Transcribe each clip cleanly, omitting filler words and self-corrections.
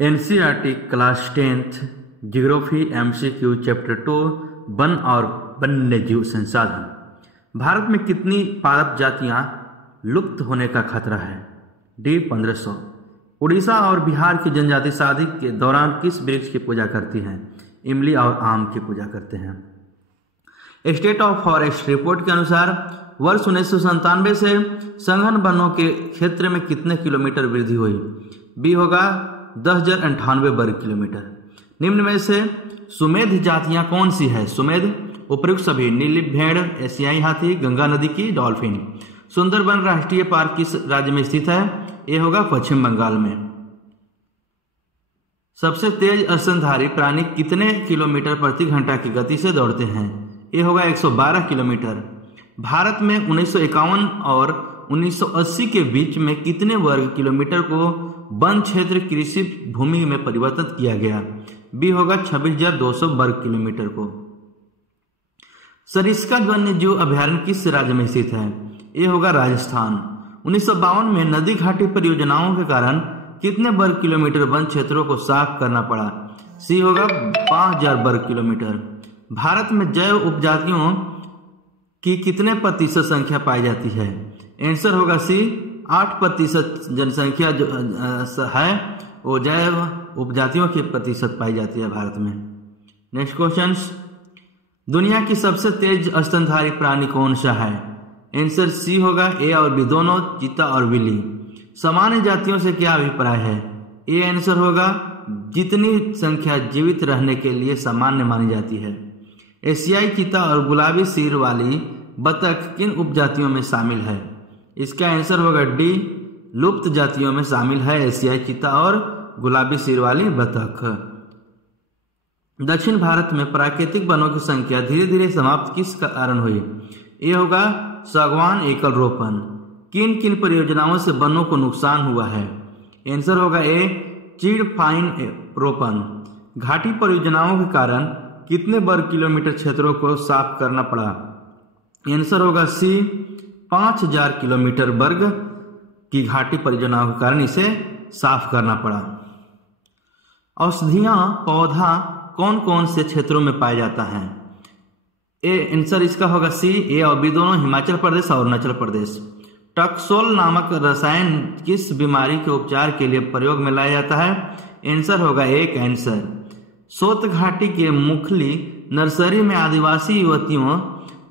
NCERT class 10th geography MCQ chapter 2 one और वन्यजीव संसाधन। भारत में कितनी पादप जातियां लुप्त होने का खतरा है? डी 1500। उड़ीसा और बिहार की जनजाति शादी के दौरान किस वृक्ष की पूजा करती हैं? इमली और आम की पूजा करते हैं। स्टेट ऑफ फॉरेस्ट रिपोर्ट के अनुसार वर्ष 1997 से सघन वनों के क्षेत्र में कितने किलोमीटर वृद्धि हुई? बी होगा 10,098 वर्ग किलोमीटर। निम्न में से सुमेध जातियां कौन सी है? सुमेध उपर्युक्त सभी: नीली भेड़, एशियाई हाथी, गंगा नदी की डॉल्फिन। सुंदरबन राष्ट्रीय पार्क किस राज्य में स्थित है? ये होगा पश्चिम बंगाल में। सबसे तेज स्तनधारी प्राणी कितने किलोमीटर प्रति घंटा की गति से दौड़ते हैं? ये होगा 112 किलोमीटर। भारत में 1951 और 1980 के बीच में कितने वर्ग किलोमीटर को वन क्षेत्र कृषि भूमि में परिवर्तित किया गया? बी होगा 26,200 वर्ग किलोमीटर को। सरिस्का वन्यजीव अभयारण्य किस राज्य में स्थित है? ये होगा राजस्थान। 1952 में नदी घाटी परियोजनाओं के कारण कितने वर्ग किलोमीटर वन क्षेत्रों को साफ करना पड़ा? सी होगा 5,000 वर्ग किलोमीटर। भारत में जैव उपजातियों की कितने प्रतिशत संख्या पाई जाती है? आंसर होगा सी 8% जनसंख्या जो है वो जैव उपजातियों की प्रतिशत पाई जाती है भारत में। नेक्स्ट क्वेश्चन, दुनिया की सबसे तेज स्तनधारी प्राणी कौन सा है? आंसर सी होगा ए और बी दोनों, चीता और बिल्ली। सामान्य जातियों से क्या अभिप्राय है? ए आंसर होगा जितनी संख्या जीवित रहने के लिए सामान्य मानी जाती है। एशियाई चीता और गुलाबी सिर वाली बतख किन उपजातियों में शामिल है? इसका आंसर होगा डी, लुप्त जातियों में शामिल है एशियाई चीता और गुलाबी सिर वाली बतख। दक्षिण भारत में प्राकृतिक वनों की संख्या धीरे धीरे समाप्त किस कारण हुई? ये होगा सागवान एकल रोपण। किन किन परियोजनाओं से वनों को नुकसान हुआ है? आंसर होगा ए, चीड़ पाइन रोपण। घाटी परियोजनाओं के कारण कितने वर्ग किलोमीटर क्षेत्रों को साफ करना पड़ा? आंसर होगा सी, 5,000 किलोमीटर वर्ग की घाटी परियोजनाओं के कारण इसे साफ करना पड़ा। औषधियां पौधा कौन कौन से क्षेत्रों में पाया जाता है? ए आंसर इसका होगा सी, ए और बी दोनों, हिमाचल प्रदेश और अरुणाचल प्रदेश। टक्सोल नामक रसायन किस बीमारी के उपचार के लिए प्रयोग में लाया जाता है? आंसर होगा ए, कैंसर। सोत घाटी के मुखली नर्सरी में आदिवासी युवतियों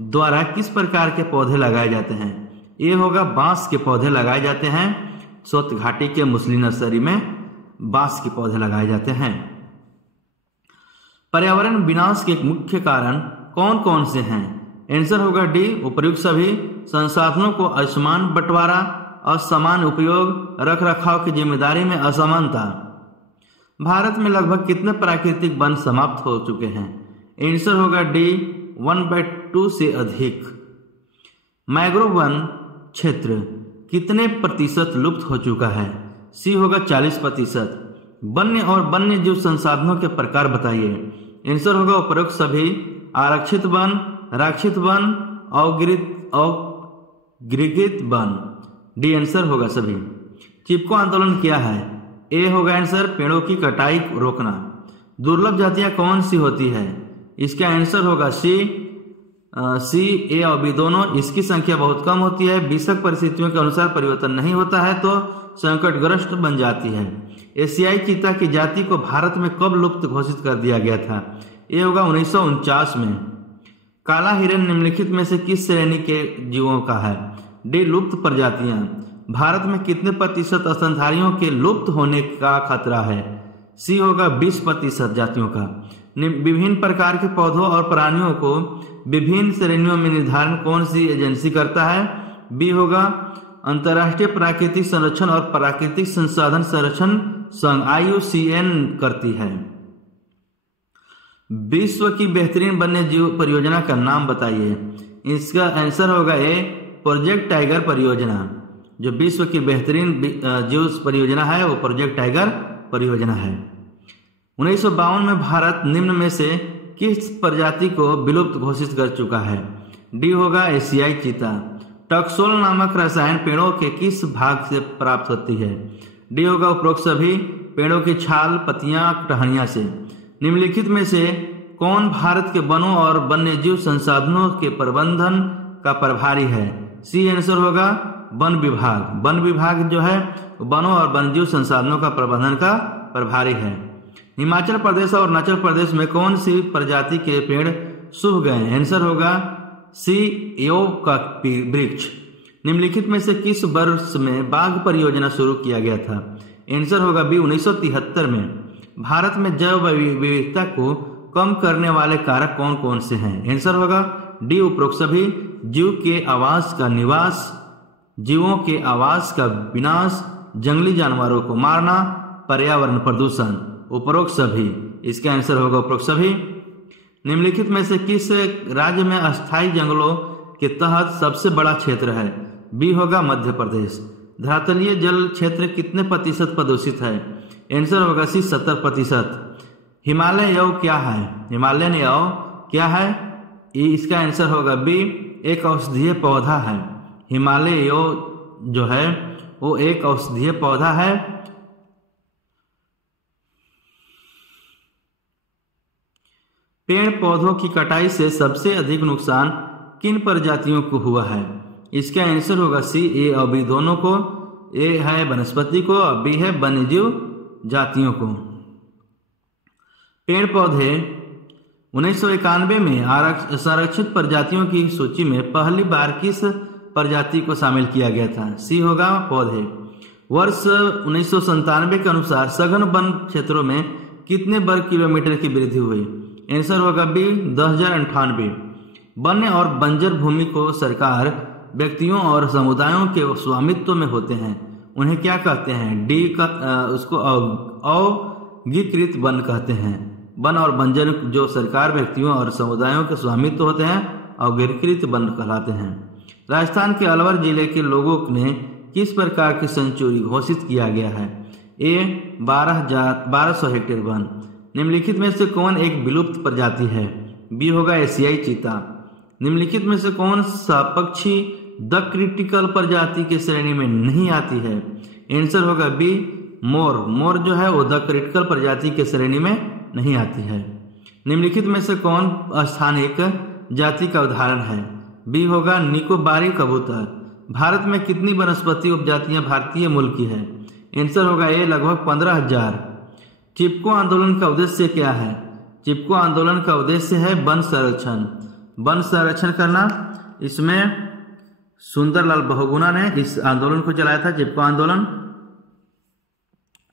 द्वारा किस प्रकार के पौधे लगाए जाते हैं? ये होगा बांस के पौधे लगाए जाते हैं। सोत घाटी के मुसली नर्सरी में बांस के पौधे लगाए जाते हैं। पर्यावरण विनाश के मुख्य कारण कौन कौन से हैं? आंसर होगा डी, उपर्युक्त सभी। संसाधनों को असमान बंटवारा, असमान उपयोग, रख रखाव की जिम्मेदारी में असमानता। भारत में लगभग कितने प्राकृतिक वन समाप्त हो चुके हैं? आंसर होगा डी, 1/2 से अधिक। मैंग्रोव वन क्षेत्र कितने प्रतिशत लुप्त हो चुका है? सी होगा 40%। वन्य और वन्यजीव संसाधनों के प्रकार बताइए। आंसर होगा उपरोक्त सभी, आरक्षित वन, रक्षित वन, अग्रीगित वन। डी आंसर होगा सभी। चिपको आंदोलन क्या है? ए होगा आंसर, पेड़ों की कटाई रोकना। दुर्लभ जातियां कौन सी होती है? इसका आंसर होगा सी, ए और बी दोनों। इसकी संख्या बहुत कम होती है, विषम परिस्थितियों के अनुसार परिवर्तन नहीं होता है तो संकटग्रस्त बन जाती है। एशियाई चीता की जाति को भारत में कब लुप्त घोषित कर दिया गया था? ये होगा 1949 में। काला हिरण निम्नलिखित में से किस श्रेणी के जीवों का है? डी, लुप्त प्रजातियां। भारत में कितने प्रतिशत स्तनधारियों के लुप्त होने का खतरा है? सी होगा 20% जातियों का। विभिन्न प्रकार के पौधों और प्राणियों को विभिन्न श्रेणियों में निर्धारण कौन सी एजेंसी करता है? बी होगा अंतर्राष्ट्रीय प्राकृतिक संरक्षण और प्राकृतिक संसाधन संरक्षण संघ IUCN करती है। विश्व की बेहतरीन वन्य जीव परियोजना का नाम बताइए। इसका आंसर होगा ए, प्रोजेक्ट टाइगर परियोजना। जो विश्व की बेहतरीन जीव परियोजना है वो प्रोजेक्ट टाइगर परियोजना है। 1952 में भारत निम्न में से किस प्रजाति को विलुप्त घोषित कर चुका है? डी होगा एशियाई चीता। टक्सोल नामक रसायन पेड़ों के किस भाग से प्राप्त होती है? डी होगा उपरोक्त सभी। पेड़ों की छाल, पत्तियां, टहनियां से। निम्नलिखित में से कौन भारत के वनों और वन्यजीव संसाधनों के प्रबंधन का प्रभारी है? सी आंसर होगा वन विभाग। वन विभाग जो है वनों और वन्यजीव संसाधनों का प्रबंधन का प्रभारी है। हिमाचल प्रदेश और अरुणाचल प्रदेश में कौन सी प्रजाति के पेड़ सूख गए? आंसर होगा सी एओक का वृक्ष। निम्नलिखित में से किस वर्ष में बाघ परियोजना शुरू किया गया था? आंसर होगा बी 1973 में। भारत में जैव विविधता को कम करने वाले कारक कौन कौन से हैं? आंसर होगा डी उपरोक्त सभी। जीव के आवास का निवास, जीवों के आवास का विनाश, जंगली जानवरों को मारना, पर्यावरण प्रदूषण। उपरोक्त सभी। इसका आंसर होगा उपरोक्त सभी। निम्नलिखित में से किस राज्य में अस्थायी जंगलों के तहत सबसे बड़ा क्षेत्र है? बी होगा मध्य प्रदेश। धरातलीय जल क्षेत्र कितने प्रतिशत प्रदूषित है? आंसर होगा सी 70%। हिमालय यव क्या है? हिमालयन यव क्या है? इसका आंसर होगा बी एक औषधीय पौधा है। हिमालय यव जो है वो एक औषधीय पौधा है। पेड़ पौधों की कटाई से सबसे अधिक नुकसान किन प्रजातियों को हुआ है? इसका आंसर होगा सी ए और बी दोनों को। ए है वनस्पति को और बी है वन्यजीव जातियों को। पेड़ पौधे 1991 में संरक्षित प्रजातियों की सूची में पहली बार किस प्रजाति को शामिल किया गया था? सी होगा पौधे। वर्ष 1997 के अनुसार सघन वन क्षेत्रों में कितने वर्ग किलोमीटर की वृद्धि हुई? आंसर होगा बी 1098। वन्य और बंजर भूमि को सरकार, व्यक्तियों और समुदायों के स्वामित्व में होते हैं। उन्हें क्या कहते हैं? डी का उसको अवगीकृत वन कहते हैं। वन और बंजर जो सरकार, व्यक्तियों और समुदायों के स्वामित्व होते हैं अवगीकृत वन कहलाते हैं। राजस्थान के अलवर जिले के लोगों ने किस प्रकार की सेंचुरी घोषित किया गया है? ए 1200 हेक्टेयर वन। निम्नलिखित में से कौन एक विलुप्त प्रजाति है? बी होगा एशियाई चीता। निम्नलिखित में से कौन सा पक्षी द क्रिटिकल प्रजाति की श्रेणी में नहीं आती है? आंसर होगा बी मोर। मोर जो है वो द क्रिटिकल प्रजाति की श्रेणी में नहीं आती है। निम्नलिखित में से कौन स्थानिक जाति का उदाहरण है? बी होगा निकोबारी कबूतर। भारत में कितनी वनस्पति उपजातियां भारतीय मूल की है? आंसर होगा ए लगभग 15,000। चिपको आंदोलन का उद्देश्य क्या है? चिपको आंदोलन का उद्देश्य है वन संरक्षण। वन संरक्षण करना। इसमें सुंदरलाल बहुगुणा ने इस आंदोलन को चलाया था, चिपको आंदोलन।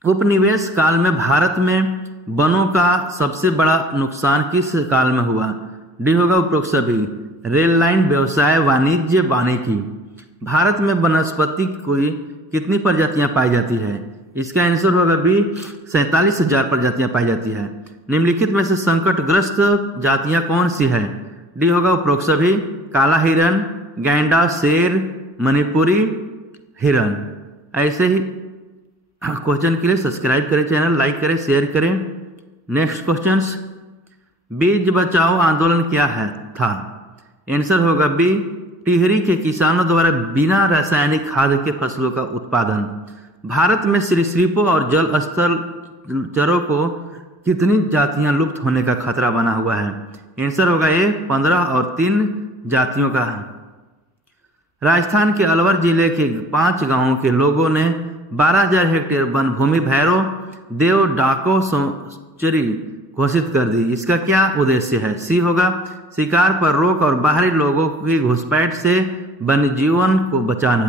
उपनिवेश काल में भारत में वनों का सबसे बड़ा नुकसान किस काल में हुआ? डी होगा उपरोक्त सभी। रेल लाइन, व्यवसाय, वाणिज्य, वानिकी। भारत में वनस्पति की कितनी प्रजातियां पाई जाती है? इसका आंसर होगा बी 47,000 प्रजातियां पाई जाती है। निम्नलिखित में से संकटग्रस्त जातियां कौन सी है? डी होगा उपरोक्त सभी। काला हिरन, गैंडा, शेर, मणिपुरी हिरन। ऐसे ही क्वेश्चन के लिए सब्सक्राइब करें चैनल, लाइक करें, शेयर करें। नेक्स्ट क्वेश्चंस, बीज बचाओ आंदोलन क्या है था? आंसर होगा बी टिहरी के किसानों द्वारा बिना रासायनिक खाद के फसलों का उत्पादन। भारत में सरीसृपों और जल स्थल चरों को कितनी जातियां लुप्त होने का खतरा बना हुआ है? आंसर होगा ए 15 और 3 जातियों का। राजस्थान के अलवर जिले के 5 गांवों के लोगों ने 12,000 हेक्टेयर वन भूमि भैरव देव डाको सेंचुरी घोषित कर दी। इसका क्या उद्देश्य है? सी होगा शिकार पर रोक और बाहरी लोगों की घुसपैठ से वन्य जीवन को बचाना।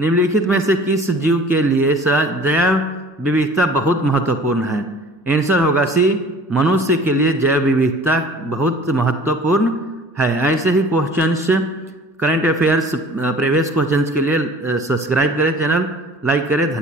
निम्नलिखित में से किस जीव के लिए जैव विविधता बहुत महत्वपूर्ण है? आंसर होगा सी मनुष्य के लिए जैव विविधता बहुत महत्वपूर्ण है। ऐसे ही questions, current affairs, previous questions के लिए सब्सक्राइब करें चैनल, लाइक करें।